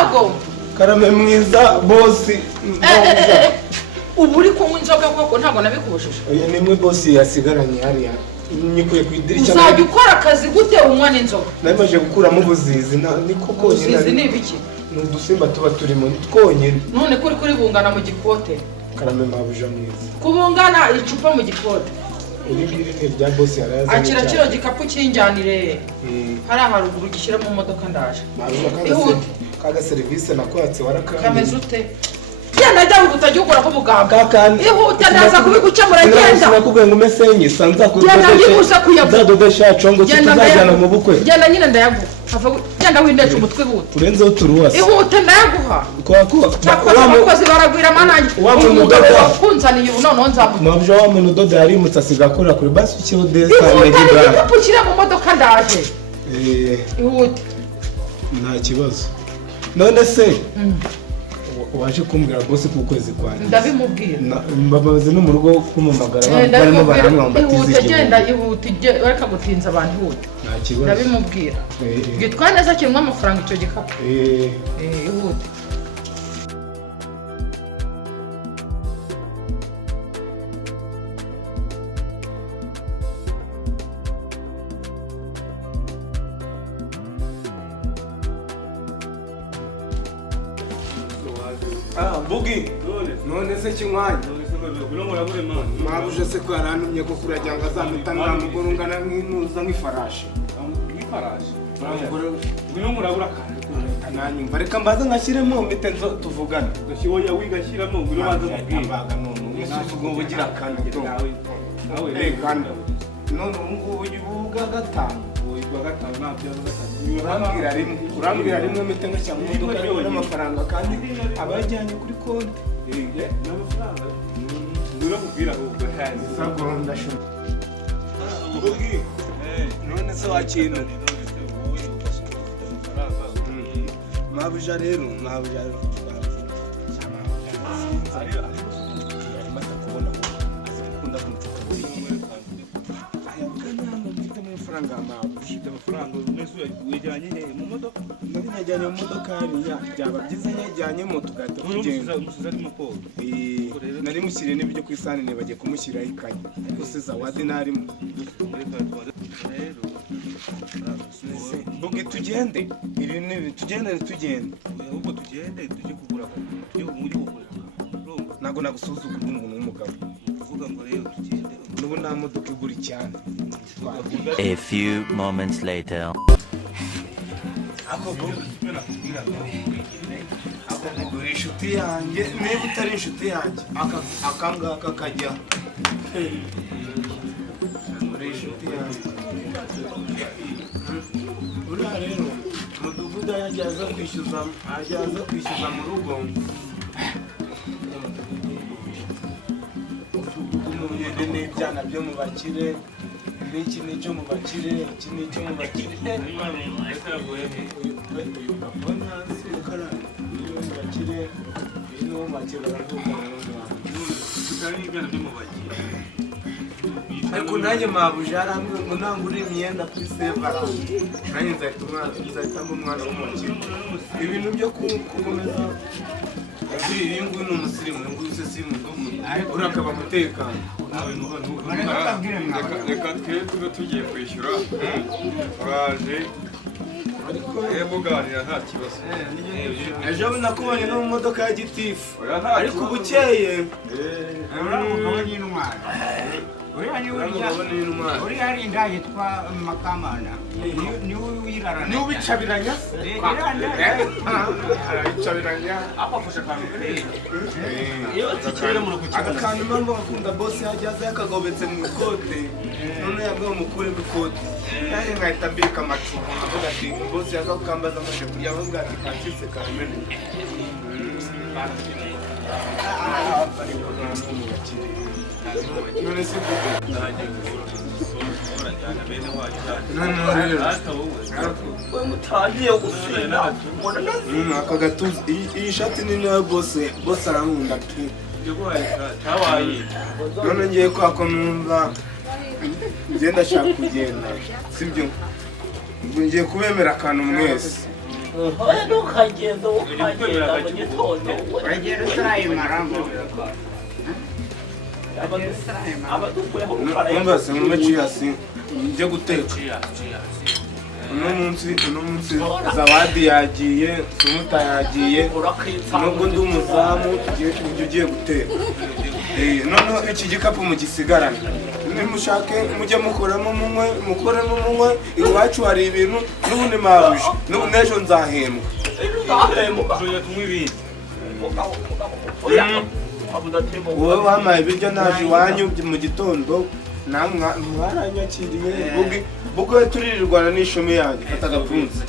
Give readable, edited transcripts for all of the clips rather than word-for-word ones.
Ntago. Karame mwiza boss. Ubu uri kunywa inzoga koko ntago nabikubujije. Oya nimwe boss yasigaranye hariya. Nyikuye ku idirishya. Uzajya ukora akazi gute unywa n'inzoga? Namaje gukuramo ubuzizi ni koko nyine. Ubuzizi ni ibiki? N'udusimba tuba turimo twonyine. None kuri bungana mu gikote. Karame mabuja mwiza. Kubungana icupa mu gikote. Iri ngiri ni rya boss yaraza. Akira kiro gikapu cy'injyanire. Hari haruguru gishyira mu modoka ndaje. Kaga service nakwatse warakanye. Kameze ute? Genda jya utajya ukora ko muganga. Kakandi. Ihute ndaza kubigukemura genda. Sinakubwiye ngo mesenye sanza Genda ndigusa kuyavuga. Zadodesha congo tutazajyana mu bukwe. Genda nyine ndayaguha. Genda windeje umutwe gute. Urenzeho turuwase. Ihute ndayaguha. Kwa abakozi baragwira mananye. Umugabo wakunzaniye ubu none nzamuta. Mabyo wa muntu dodo yari mutasiga akora kuri basi ukiho desa negibra. Ihute ukira mu modoka ndaje. Ihute. Nta kibazo. None se waje kumbwira boss ku kwezi kwanjye ndabimubwira mbabaze no mu rugo kumumagara barimo baramwamba tizi genda ihute bareka gutinza abantu ihute nta kibazo ndabimubwira gitwa neza kirimo amafaranga icyo gikapu ihute Bugi none se kinkwanya mabuje se ko yarantumye ko kurajya ngo azamita ngamugurungana nk'inuza nk'ifarashi ngwino murabura kandi nanyumva reka mbaze nkashyiremo mpite tuvugane gashiwoya wigashyiramo ngwino banza kubwira nisuzugo bugira kandi nawe kandi none ubu ubuga gatanu urambwira rimwe mpite ngashyira mu modoka n'amafaranga kandi abajyanye kuri konti n'amafaranga ngwino kubwira ngo ugahaze sagonda sho Bugi none se wakintu mabuja rero amafaranga wijyanye mu modoka najyanye mu modoka byaba byiza yajyanyemo tugahita tugenda nari mushyiriye n'ibyo ku isahani bagiye kumushyiraho ikayi ariko se zawadi narimo Bugi tugende tugende ahubwo tugende tujye kugura ntabwo nagusuzugura umuntu w'umugabo uvuga ngo rero tugende n'ubu nta modoka igura cyane. A few moments later. Ako bugura inshuti yanjye niba utari inshuti yanjye akangaka kajya bugura inshuti yanjye uriya rero umudugudu ajya aza kwishyuza mu rugo n'ibyana byo mu bakire n'iki n'icyo mu bakire iki n'icyo mu bakire uyu papa ntazi ukarara uyu mu bakire uyu ni uwo mu bakire baravuga tutari ibyana byo mu bakire ariko nanjye mabuja yarambwiye ngo nangure imyenda kuri Sevarande nanjye nzahitamo umwana wo mu bakire ibintu byo gukomeza iyi nguyu ni umusirimu nguyu se si umudomo uriya akaba umutekano reka twe tube tugiye kwishyura uraje muganira nta kibazo ejo nakubonye no mu modoka ya gitifu ariko ubukeye uriya ari inda yitwa Makamana niwe wirarana niwe ubicabiranya arabicabiranya afashe akantu agakantu mpamvu bakunda bosi yajyaze yakagobetse mu ikote none yabwiwe umukure w'ikote nanjye nkahita mbika amacupa avuga ati bosi yaza kukambaza amaze kurya bavuga ati kakise karamene none se mutagiye gusinda aka gatuza iyi shati ni nayo bose arankunda tu none ngiye kwako numva ngenda ashaka kugenda sibyo ngiye kubemera akantu mwese oya ntukagenda ukagenda mu gitondo uragenda usirayimaramo numva se mu maciyasi njye guteka uno munsi Zawadi yagiye Sumuta yagiye nubwo ndi umuzamu ugiye guteka noneho iki gikapu mugisigarane nimushake mujye mukoramo munywe iwacu hari ibintu n'ubundi mabuje n'ejo nzahembwa wowe wamaye ibiryo naje iwanyu mu gitondo mwaranyakiriye bugo turirirwana n'ishumi yanjye fata agapfunsi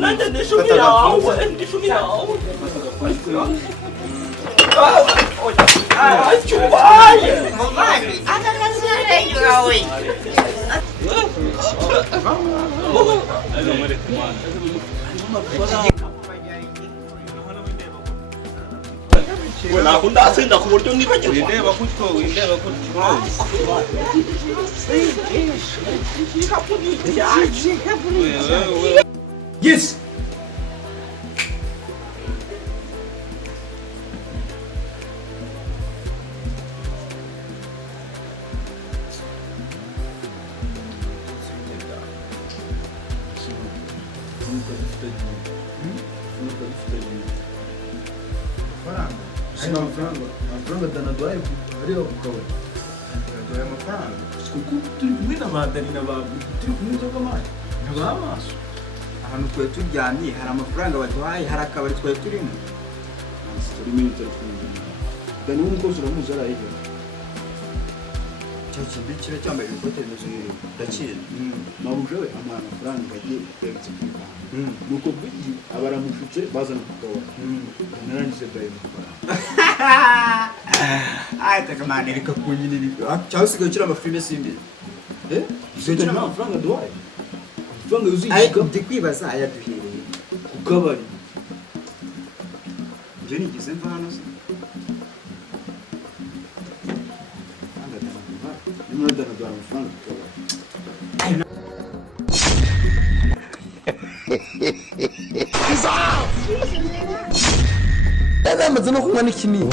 nanjye n'ishumi yawe acyubaye muvandi akakazire yawe ntabwo ndasinda ku buryo mwibagirwa windeba kutwo yes amafaranga danaduhaye areba ku kabari dore amafaranga kuko turi kumwe na badari na babu turi kumwe inzoga amazi naba amaso ahantu twari turyamye hari amafaranga baduhaye hari akabari twari turimo turi minsi turi kumwe dani w'umukozi uramuzi arayigera cyo kintu kiba cyambaye ikote remezo ndakizi mabuja we amuha amafaranga agiye kwerekeza ku muganga nuko bw'igi abaramushutse bazana ku kabari narangize dayi amafaranga takamana reka kunyinira cyangwa usigaye ukira amafilime simbi usigaye nta mafaranga duhaye amafaranga yuzuye ndi kwibaza ayaduhereye ku kabari ibyo nigeze mva hano se nimero danaduhaye amafaranga ku kabari Namaze no kunywa n'ikinini.